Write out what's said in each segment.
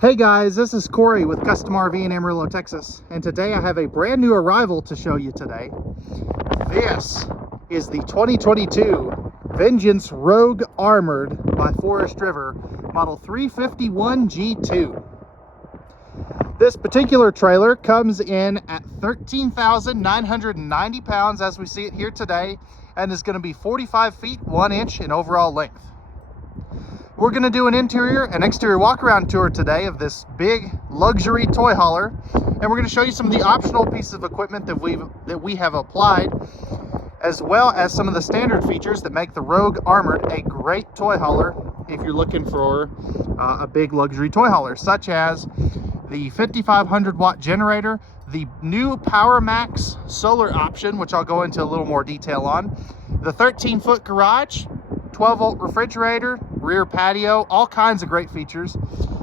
Hey guys, this is Corey with Custom RV in Amarillo, Texas, and today I have a brand new arrival to show you today. This is the 2022 Vengeance Rogue Armored by Forest River Model 351 G2. This particular trailer comes in at 13,990 pounds as we see it here today, and is going to be 45 feet 1 inch in overall length. We're going to do an interior and exterior walk-around tour today of this big luxury toy hauler, and we're going to show you some of the optional pieces of equipment that we have applied, as well as some of the standard features that make the Rogue Armored a great toy hauler if you're looking for a big luxury toy hauler, such as the 5,500 watt generator, the new Power Max solar option, which I'll go into a little more detail on, the 13-foot garage, 12-volt refrigerator, rear patio, all kinds of great features.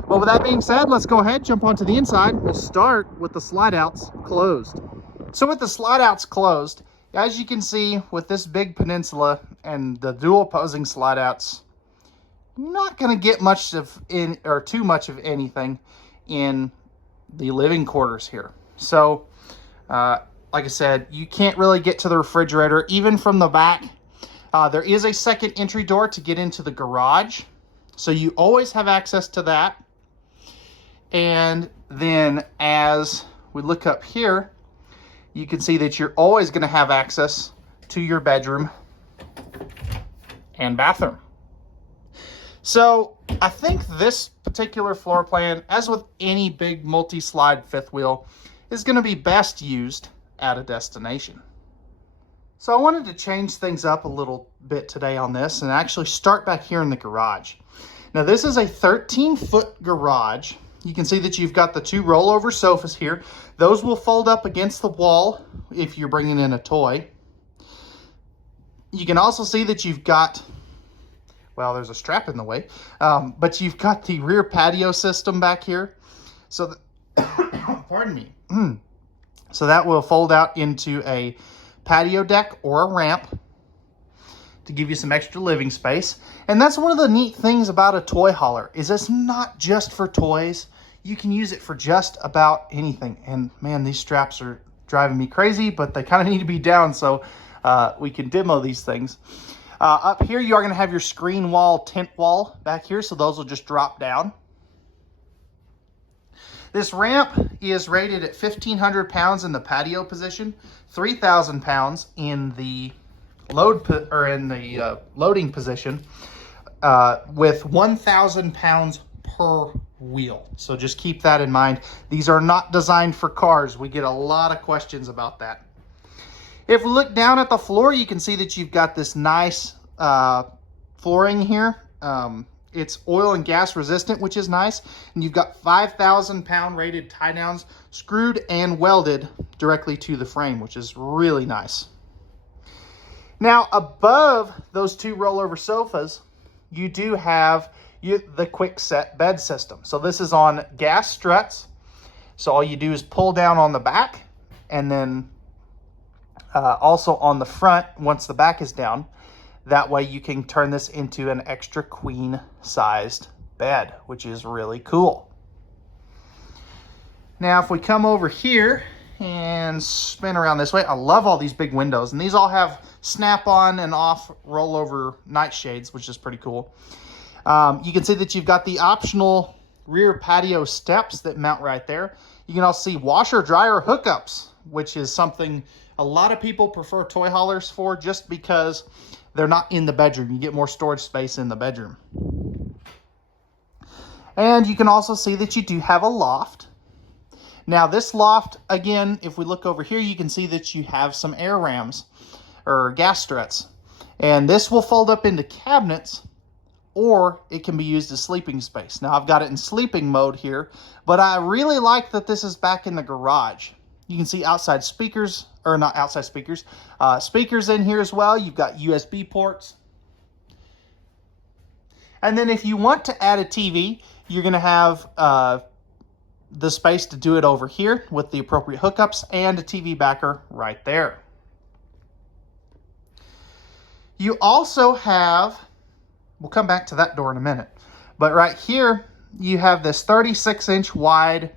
But with that being said, let's go ahead, jump onto the inside. We'll start with the slide outs closed. So with the slide outs closed, as you can see with this big peninsula and the dual opposing slide outs, not going to get much of too much of anything in the living quarters here. So like I said, you can't really get to the refrigerator even from the back. There is a second entry door to get into the garage, so you always have access to that. And then as we look up here, you can see that you're always going to have access to your bedroom and bathroom. So I think this particular floor plan, as with any big multi-slide fifth wheel, is going to be best used at a destination. So I wanted to change things up a little bit today on this and actually start back here in the garage. Now this is a 13-foot garage. You can see that you've got the two rollover sofas here. Those will fold up against the wall if you're bringing in a toy. You can also see that you've got, well, there's a strap in the way, but you've got the rear patio system back here. So, pardon me. So that will fold out into a patio deck or a ramp to give you some extra living space. And that's one of the neat things about a toy hauler, is it's not just for toys. You can use it for just about anything. And man, these straps are driving me crazy, but they kind of need to be down so we can demo these things. Up here, you are going to have your screen wall, tent wall back here, so those will just drop down. This ramp is rated at 1,500 pounds in the patio position, 3,000 pounds in the loading position, with 1,000 pounds per wheel. So just keep that in mind. These are not designed for cars. We get a lot of questions about that. If we look down at the floor, you can see that you've got this nice flooring here. It's oil and gas resistant, which is nice. And you've got 5,000 pound rated tie downs screwed and welded directly to the frame, which is really nice. Now above those two rollover sofas, you do have the quick set bed system. So this is on gas struts. So all you do is pull down on the back, and then also on the front once the back is down. That way you can turn this into an extra queen sized bed, which is really cool. Now if we come over here and spin around this way, I love all these big windows, and these all have snap on and off rollover night shades, which is pretty cool. You can see that you've got the optional rear patio steps that mount right there. You can also see washer dryer hookups, which is something a lot of people prefer toy haulers for, just because they're not in the bedroom. You get more storage space in the bedroom. And you can also see that you do have a loft. Now this loft, again, if we look over here, you can see that you have some air rams or gas struts. And this will fold up into cabinets, or it can be used as sleeping space. Now I've got it in sleeping mode here, but I really like that this is back in the garage. You can see outside speakers, or not outside speakers, speakers in here as well. You've got USB ports. And then if you want to add a TV, you're going to have the space to do it over here with the appropriate hookups and a TV backer right there. You also have, we'll come back to that door in a minute, but right here you have this 36-inch wide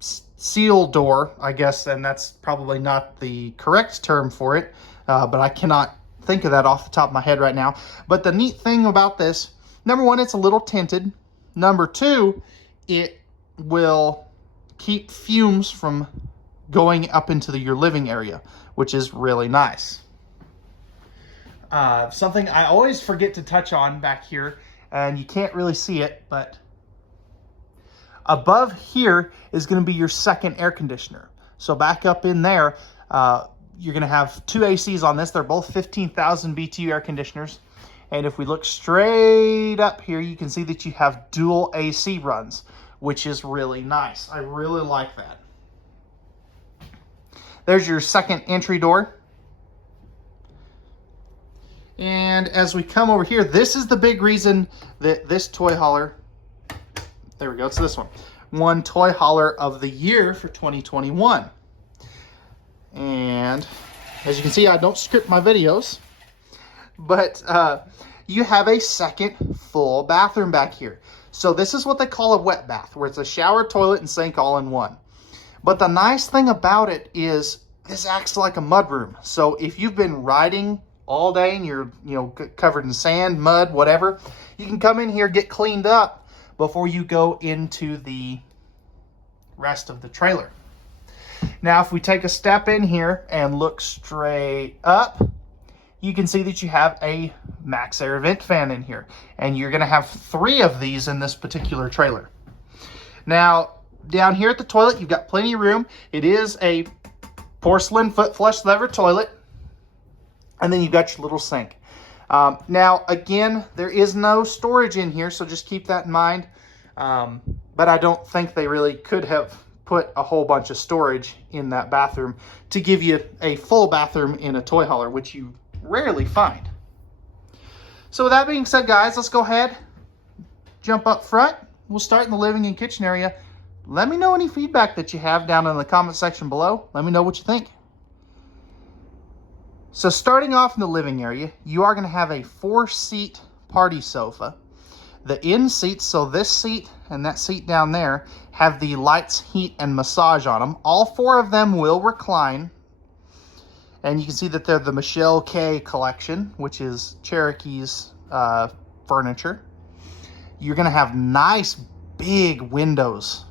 seal door, I guess, and that's probably not the correct term for it, but I cannot think of that off the top of my head right now. But the neat thing about this, number one, it's a little tinted. Number two, it will keep fumes from going up into your living area, which is really nice. Something I always forget to touch on back here, and you can't really see it, but above here is going to be your second air conditioner. So back up in there, you're going to have two ACs on this. They're both 15,000 BTU air conditioners. And if we look straight up here, you can see that you have dual AC runs, which is really nice. I really like that. There's your second entry door. And as we come over here, this is the big reason that this toy hauler, there we go, it's this one, won Toy Hauler of the Year for 2021. And as you can see, I don't script my videos, but you have a second full bathroom back here. So this is what they call a wet bath, where it's a shower, toilet, and sink all in one. But the nice thing about it is this acts like a mud room. So if you've been riding all day and you're covered in sand, mud, whatever, you can come in here, get cleaned up before you go into the rest of the trailer. Now, if we take a step in here and look straight up, you can see that you have a max air vent fan in here, and you're going to have 3 of these in this particular trailer. Now, down here at the toilet, you've got plenty of room. It is a porcelain foot flush lever toilet, and then you've got your little sink. Now, again, there is no storage in here, so just keep that in mind. But I don't think they really could have put a whole bunch of storage in that bathroom to give you a full bathroom in a toy hauler, which you rarely find. So with that being said, guys, let's go ahead, jump up front. We'll start in the living and kitchen area. Let me know any feedback that you have down in the comment section below. Let me know what you think. So starting off in the living area, you are going to have a 4-seat party sofa. The end seats, so this seat and that seat down there, have the lights, heat, and massage on them. All 4 of them will recline. And you can see that they're the Michelle K collection, which is Cherokee's furniture. You're going to have nice big windows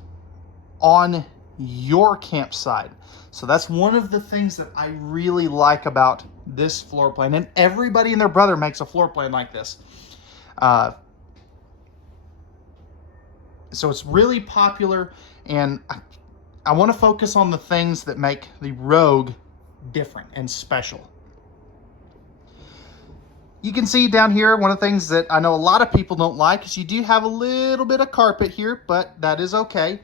on your campsite. So that's one of the things that I really like about this floor plan. And everybody and their brother makes a floor plan like this. So it's really popular, and I want to focus on the things that make the Rogue different and special. You can see down here, one of the things that I know a lot of people don't like is you do have a little bit of carpet here, but that is okay.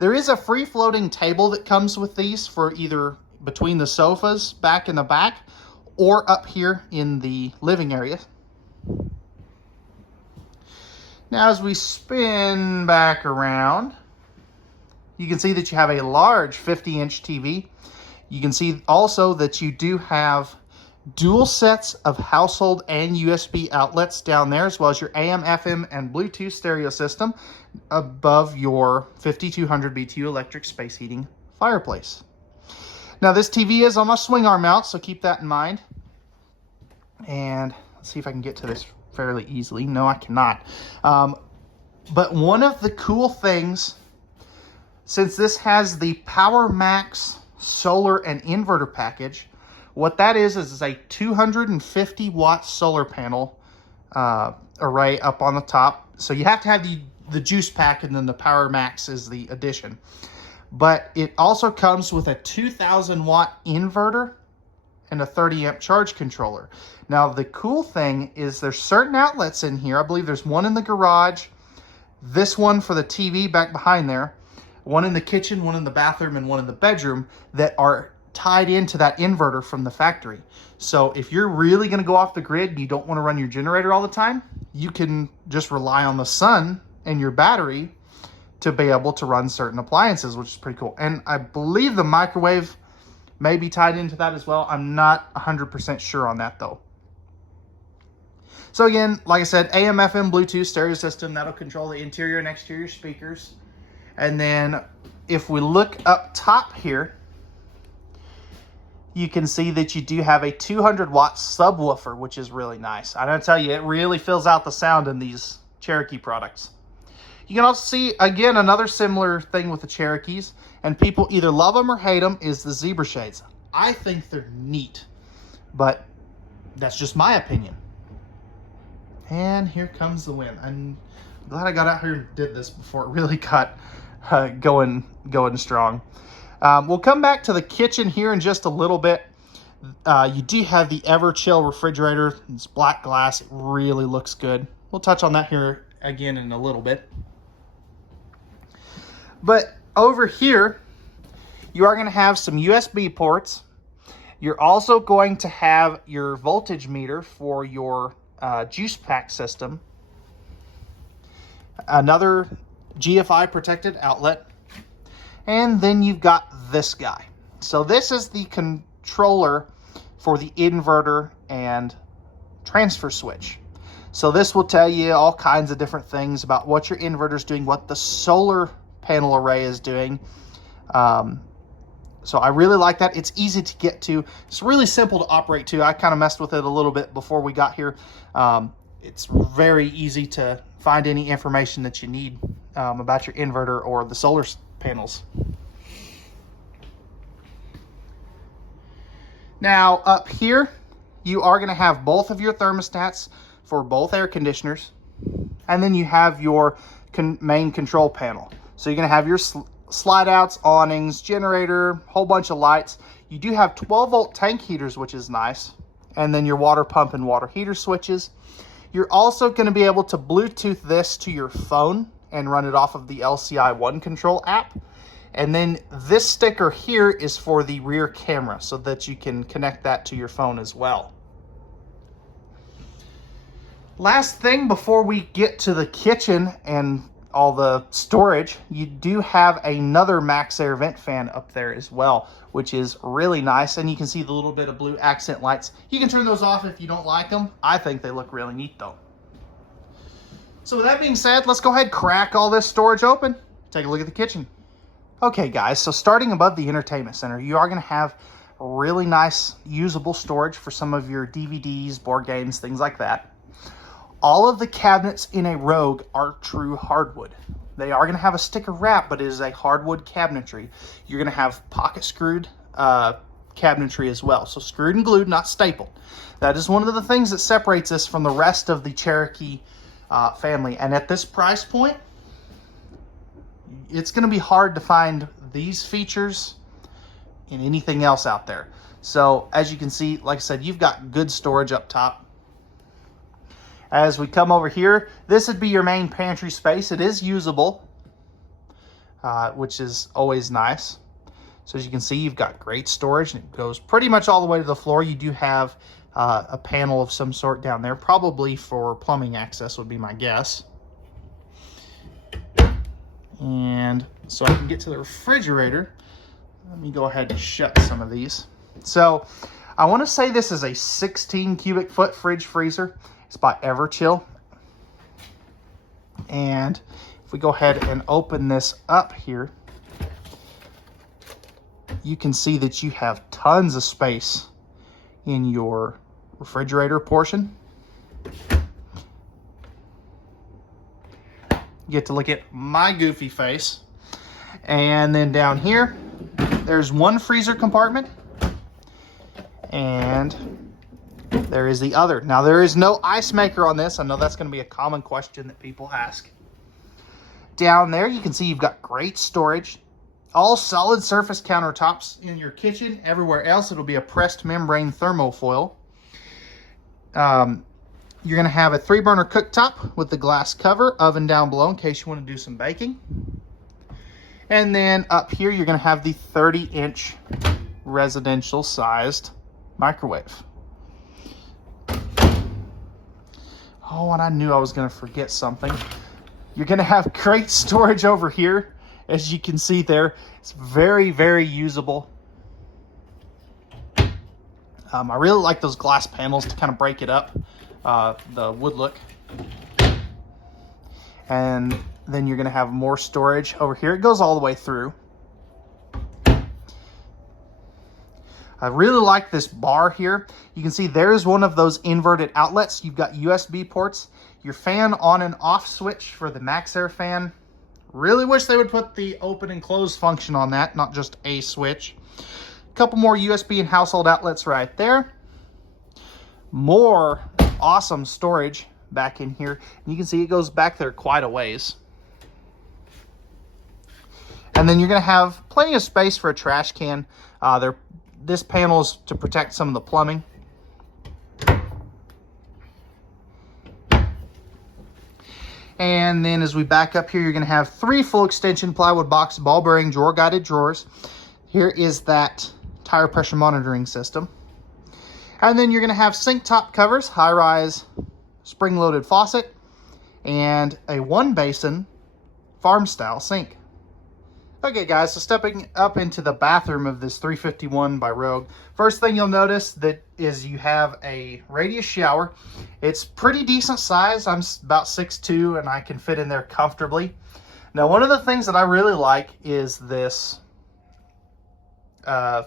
There is a free-floating table that comes with these for either between the sofas back in the back or up here in the living area. Now, as we spin back around, you can see that you have a large 50-inch TV. You can see also that you do have dual sets of household and USB outlets down there, as well as your AM, FM, and Bluetooth stereo system above your 5200 BTU electric space heating fireplace. Now, this TV is on a swing arm mount, so keep that in mind. And let's see if I can get to this fairly easily. No, I cannot. But one of the cool things, since this has the Power Max solar and inverter package, what that is a 250 watt solar panel array up on the top. So you have to have the juice pack, and then the Power Max is the addition. But it also comes with a 2000 watt inverter and a 30 amp charge controller. Now, the cool thing is there's certain outlets in here. I believe there's one in the garage, this one for the TV back behind there, one in the kitchen, one in the bathroom, and one in the bedroom that are tied into that inverter from the factory. So if you're really going to go off the grid and you don't want to run your generator all the time, you can just rely on the sun and your battery to be able to run certain appliances, which is pretty cool. And I believe the microwave may be tied into that as well. I'm not 100% sure on that though. So again, like I said, AM, FM, Bluetooth stereo system. That'll control the interior and exterior speakers. And then if we look up top here, you can see that you do have a 200-watt subwoofer, which is really nice. I gotta tell you, it really fills out the sound in these Cherokee products. You can also see, again, another similar thing with the Cherokees, and people either love them or hate them, is the zebra shades. I think they're neat, but that's just my opinion. And here comes the wind. I'm glad I got out here and did this before it really got going strong. We'll come back to the kitchen here in just a little bit. You do have the Everchill refrigerator. It's black glass. It really looks good. We'll touch on that here again in a little bit. But over here, you are going to have some USB ports. You're also going to have your voltage meter for your juice pack system. Another GFI protected outlet. And then you've got this guy. So this is the controller for the inverter and transfer switch. So this will tell you all kinds of different things about what your inverter is doing, what the solar panel array is doing. So I really like that. It's easy to get to. It's really simple to operate too. I kind of messed with it a little bit before we got here. It's very easy to find any information that you need about your inverter or the solar panels. Now up here, you are going to have both of your thermostats for both air conditioners, and then you have your main control panel. So you're going to have your slide outs, awnings, generator, whole bunch of lights. You do have 12-volt tank heaters, which is nice, and then your water pump and water heater switches. You're also going to be able to Bluetooth this to your phone and run it off of the LCI One Control app. And then this sticker here is for the rear camera so that you can connect that to your phone as well. Last thing before we get to the kitchen and all the storage, you do have another Max Air vent fan up there as well, which is really nice. And you can see the little bit of blue accent lights. You can turn those off if you don't like them. I think they look really neat though. So with that being said, let's go ahead and crack all this storage open. Take a look at the kitchen. Okay guys, so starting above the entertainment center, you are going to have really nice usable storage for some of your DVDs, board games, things like that. All of the cabinets in a Rogue are true hardwood. They are going to have a sticker wrap, but it is a hardwood cabinetry. You're going to have pocket screwed cabinetry as well. So screwed and glued, not stapled. That is one of the things that separates us from the rest of the Cherokee family. And at this price point, it's going to be hard to find these features in anything else out there. So as you can see, like I said, you've got good storage up top. As we come over here, this would be your main pantry space. It is usable, which is always nice. So as you can see, you've got great storage, and it goes pretty much all the way to the floor. You do have a panel of some sort down there, probably for plumbing access would be my guess. And so I can get to the refrigerator. Let me go ahead and shut some of these. So I want to say this is a 16 cubic foot fridge freezer. It's by Everchill. And if we go ahead and open this up here, you can see that you have tons of space in your refrigerator portion. You get to look at my goofy face. And then down here, there's one freezer compartment. And there is the other. Now, there is no ice maker on this. I know that's going to be a common question that people ask. Down there, you can see you've got great storage. All solid surface countertops in your kitchen. Everywhere else, it'll be a pressed membrane thermofoil. You're going to have a 3-burner cooktop with the glass cover, oven down below in case you want to do some baking. And then up here, you're going to have the 30-inch residential-sized microwave. Oh, and I knew I was going to forget something. You're going to have great storage over here. As you can see there, it's very, very usable. I really like those glass panels to kind of break it up. the wood look. And then you're going to have more storage over here. It goes all the way through. I really like this bar here. You can see there's one of those inverted outlets. You've got USB ports, your fan on and off switch for the MaxxAir fan. Really wish they would put the open and close function on that, not just a switch. A couple more USB and household outlets right there. More awesome storage back in here. And you can see it goes back there quite a ways. And then you're going to have plenty of space for a trash can. This panel is to protect some of the plumbing. And then as we back up here, you're going to have 3 full extension plywood box ball bearing drawer guided drawers. Here is that tire pressure monitoring system. And then you're going to have sink top covers, high-rise spring-loaded faucet, and a 1-basin farm-style sink. Okay guys, so stepping up into the bathroom of this 351 by Rogue, first thing you'll notice that is you have a radius shower. It's pretty decent size. I'm about 6'2", and I can fit in there comfortably. Now, one of the things that I really like is this kind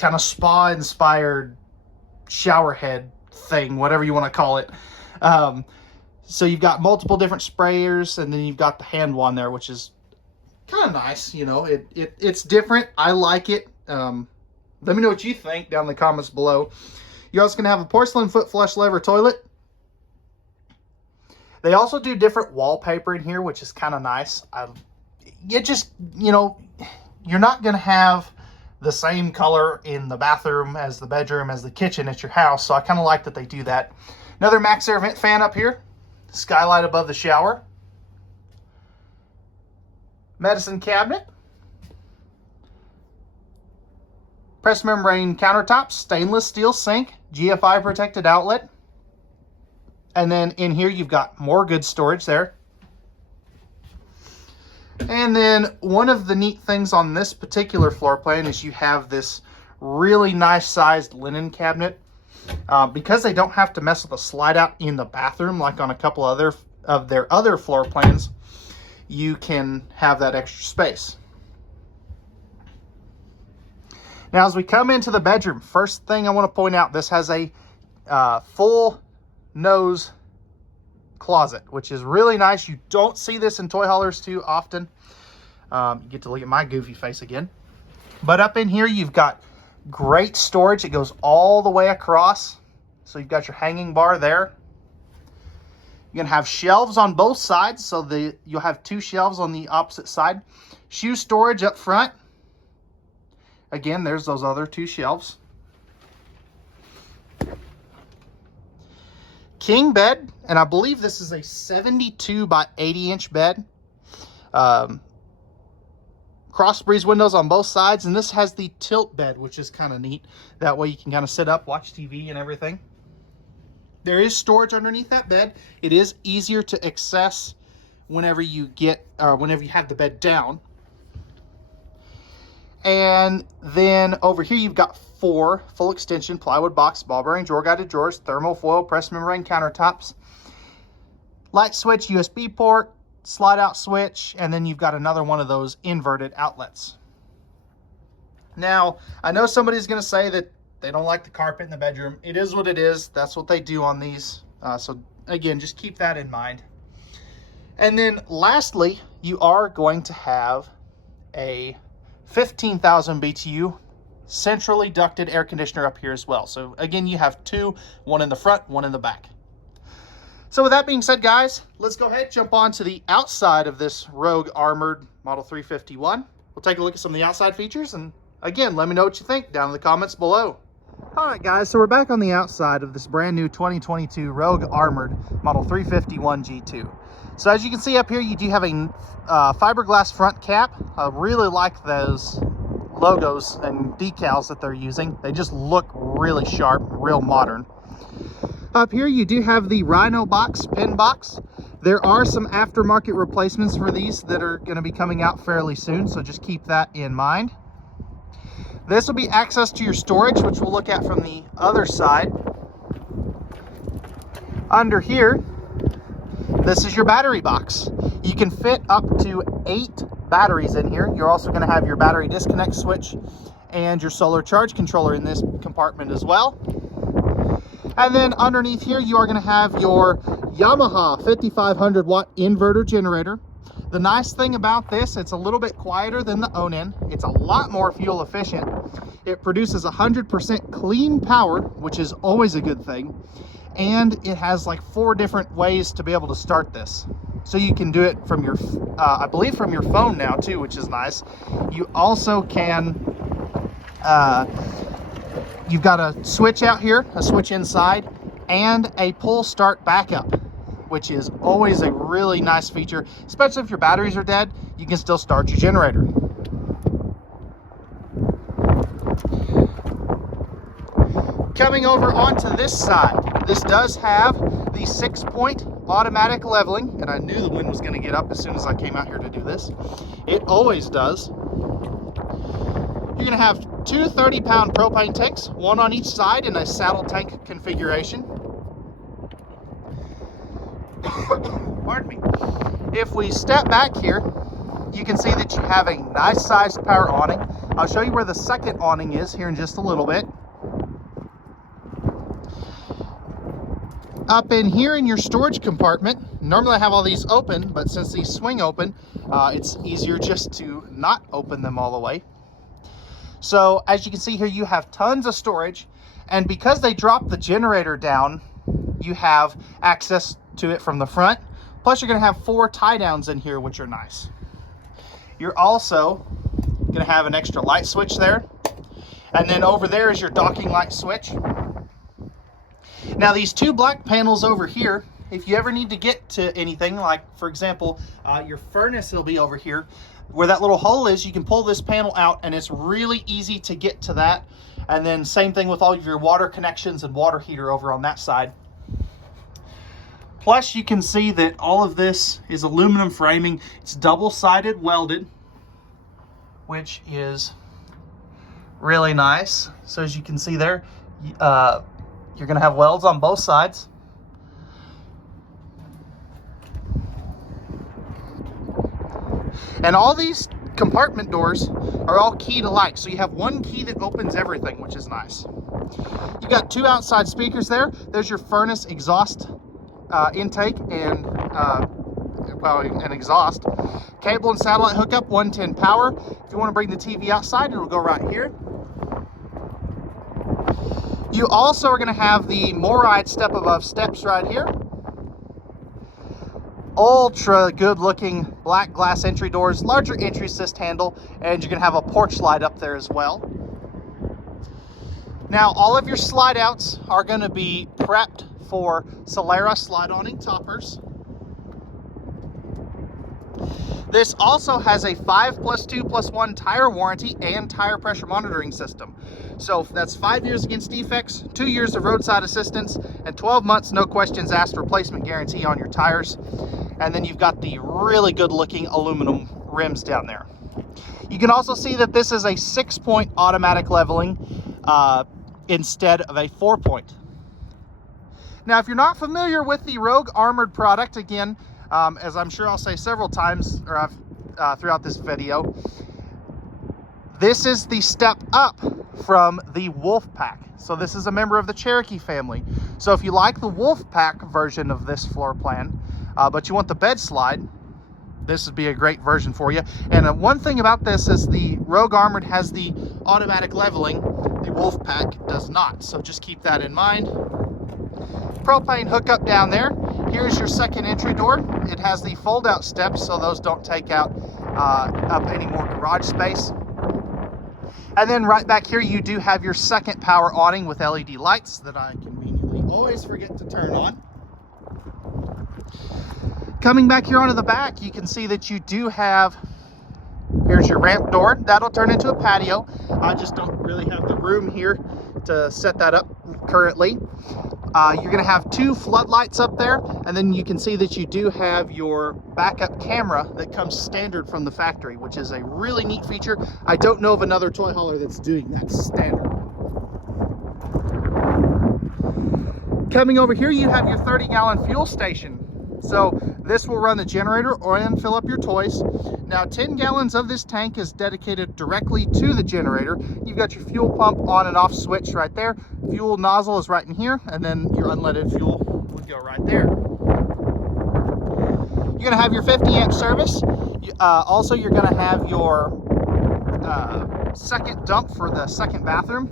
of spa-inspired shower head thing, whatever you want to call it. So you've got multiple different sprayers, and then you've got the hand one there, which is kind of nice. You know, it's different. I like it. Let me know what you think down in the comments below. You're also going to have a porcelain foot flush lever toilet. They also do different wallpaper in here, which is kind of nice. You know, you're not going to have the same color in the bathroom as the bedroom as the kitchen at your house, so I kind of like that they do that. Another MaxxAir vent fan up here, skylight above the shower, medicine cabinet, press membrane countertops, stainless steel sink, GFI protected outlet, and then in here you've got more good storage there. And then one of the neat things on this particular floor plan is you have this really nice sized linen cabinet. Because they don't have to mess with the slide out in the bathroom like on a couple other of their other floor plans, you can have that extra space. Now, as we come into the bedroom, first thing I want to point out, this has a full nose closet, which is really nice. You don't see this in toy haulers too often. You get to look at my goofy face again. But up in here, you've got great storage. It goes all the way across. So you've got your hanging bar there. You're going to have shelves on both sides. So you'll have 2 shelves on the opposite side. Shoe storage up front. Again, there's those other 2 shelves. King bed, and I believe this is a 72 by 80 inch bed. Cross breeze windows on both sides, and this has the tilt bed, which is kind of neat. That way you can kind of sit up, watch TV and everything. There is storage underneath that bed. It is easier to access whenever you have the bed down. And then over here you've got 4 full extension plywood box ball bearing drawer guided drawers, thermofoil press membrane countertops, light switch, USB port, slide out switch, and then you've got another one of those inverted outlets. Now, I know somebody's going to say that they don't like the carpet in the bedroom. It is what it is. That's what they do on these. So again, just keep that in mind. And then lastly, you are going to have a 15,000 BTU centrally ducted air conditioner up here as well. So again, you have 2, one in the front, one in the back. So with that being said, guys, let's go ahead and jump on to the outside of this Rogue Armored Model 351. We'll take a look at some of the outside features, and again, let me know what you think down in the comments below. All right, guys, so we're back on the outside of this brand new 2022 Rogue Armored Model 351 G2. So as you can see up here, you do have a fiberglass front cap. I really like those logos and decals that they're using. They just look really sharp, real modern. Up here, you do have the Rhino box, pin box. There are some aftermarket replacements for these that are going to be coming out fairly soon, so just keep that in mind. This will be access to your storage, which we'll look at from the other side. Under here, this is your battery box. You can fit up to 8 batteries in here. You're also going to have your battery disconnect switch and your solar charge controller in this compartment as well. And then underneath here, you are going to have your Yamaha 5500 watt inverter generator. The nice thing about this, it's a little bit quieter than the Onan. It's a lot more fuel efficient. It produces 100% clean power, which is always a good thing. And it has like 4 different ways to be able to start this. So you can do it from your, I believe from your phone now too, which is nice. You also can, you've got a switch out here, a switch inside, and a pull start backup, which is always a really nice feature, especially if your batteries are dead, you can still start your generator. Coming over onto this side, this does have the 6-point automatic leveling, and I knew the wind was going to get up as soon as I came out here to do this. It always does. You're going to have 2 30-pound propane tanks, one on each side in a saddle tank configuration. Pardon me. If we step back here, you can see that you have a nice sized power awning. I'll show you where the second awning is here in just a little bit. Up in here in your storage compartment, normally I have all these open, but since these swing open, it's easier just to not open them all the way. So as you can see here, you have tons of storage, and because they dropped the generator down, you have access to it from the front. Plus you're going to have 4 tie downs in here, which are nice. You're also going to have an extra light switch there, and then over there is your docking light switch. Now these 2 black panels over here, if you ever need to get to anything, like for example your furnace will be over here where that little hole is, you can pull this panel out and it's really easy to get to that. And then same thing with all of your water connections and water heater over on that side. Plus you can see that all of this is aluminum framing. It's double-sided welded, which is really nice. So as you can see there, you're going to have welds on both sides. And all these compartment doors are all key to light. So you have one key that opens everything, which is nice. You got 2 outside speakers there. There's your furnace exhaust intake and an exhaust. Cable and satellite hookup, 110 power. If you want to bring the TV outside, it'll go right here. You also are going to have the MORryde step above steps right here. Ultra good looking black glass entry doors, larger entry assist handle, and you're going to have a porch light up there as well. Now all of your slide outs are going to be prepped for Solera slide awning toppers. This also has a 5+2+1 tire warranty and tire pressure monitoring system. So that's 5 years against defects, 2 years of roadside assistance, and 12 months no questions asked replacement guarantee on your tires. And then you've got the really good looking aluminum rims down there. You can also see that this is a 6-point automatic leveling instead of a 4-point. Now if you're not familiar with the Rogue Armored product, again, as I'm sure I'll say several times or throughout this video, this is the step up from the Wolfpack. So this is a member of the Cherokee family. So if you like the Wolfpack version of this floor plan, but you want the bed slide, this would be a great version for you. And one thing about this is the Rogue Armored has the automatic leveling, the Wolfpack does not. So just keep that in mind. Propane hookup down there. Here's your second entry door. It has the fold out steps, so those don't take out up any more garage space. And then right back here, you do have your second power awning with LED lights that I conveniently always forget to turn on. Coming back here onto the back, you can see that you do have, here's your ramp door. That'll turn into a patio. I just don't really have the room here to set that up currently. You're going to have 2 floodlights up there, and then you can see that you do have your backup camera that comes standard from the factory, which is a really neat feature. I don't know of another toy hauler that's doing that standard. Coming over here, you have your 30-gallon fuel station. So this will run the generator and fill up your toys. Now 10 gallons of this tank is dedicated directly to the generator. You've got your fuel pump on and off switch right there. Fuel nozzle is right in here, and then your unleaded fuel would go right there. You're gonna have your 50 amp service. Also, you're gonna have your second dump for the second bathroom.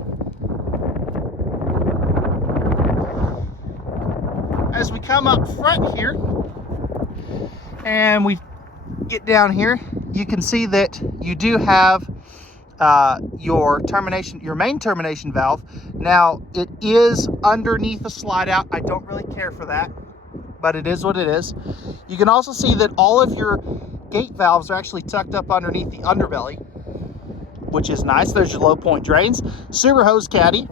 As we come up front here and we get down here, you can see that you do have your main termination valve. Now it is underneath the slide out. I don't really care for that, but it is what it is. You can also see that all of your gate valves are actually tucked up underneath the underbelly, which is nice. There's your low point drains. Sewer hose caddy.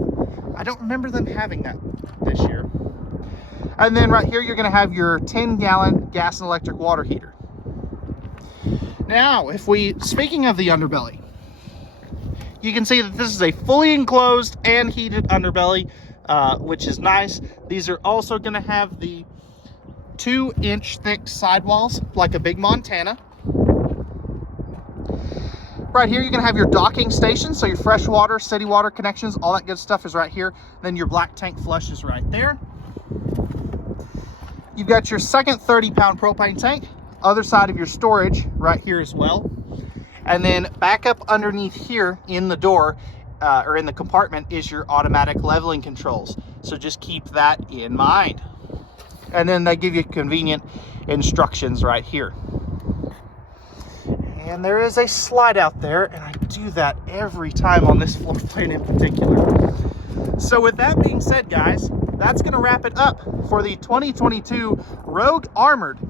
I don't remember them having that this year. And then right here, you're gonna have your 10-gallon gas and electric water heater. Now, speaking of the underbelly, you can see that this is a fully enclosed and heated underbelly, which is nice. These are also gonna have the 2-inch thick sidewalls, like a big Montana. Right here, you're gonna have your docking station, so your fresh water, city water connections, all that good stuff is right here. Then your black tank flush is right there. You've got your second 30-pound propane tank, other side of your storage right here as well. And then back up underneath here in the door, or in the compartment, is your automatic leveling controls. So just keep that in mind. And then they give you convenient instructions right here. And there is a slide out there, and I do that every time on this floor plan in particular. So with that being said, guys, that's going to wrap it up for the 2022 Rogue Armored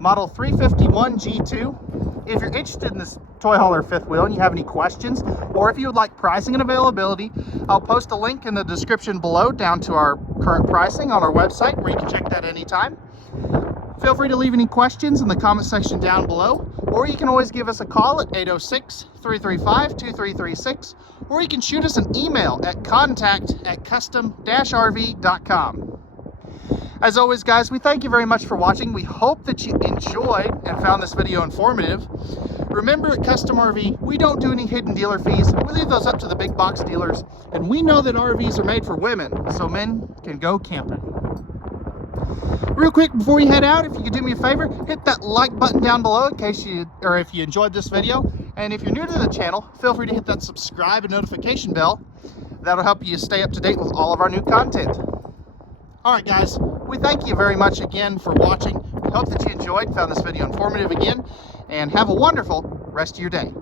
Model 351 G2. If you're interested in this toy hauler fifth wheel and you have any questions, or if you would like pricing and availability, I'll post a link in the description below down to our current pricing on our website, where you can check that anytime. Feel free to leave any questions in the comment section down below, or you can always give us a call at 806-335-2336, or you can shoot us an email at contact@custom-rv.com. As always, guys, we thank you very much for watching. We hope that you enjoyed and found this video informative. Remember, at Custom RV, we don't do any hidden dealer fees. We leave those up to the big box dealers, and we know that RVs are made for women, so men can go camping. Real quick before you head out, if you could do me a favor, hit that like button down below if you enjoyed this video. And if you're new to the channel, feel free to hit that subscribe and notification bell. That'll help you stay up to date with all of our new content. All right, guys, we thank you very much again for watching. We hope that you enjoyed, found this video informative again, and have a wonderful rest of your day.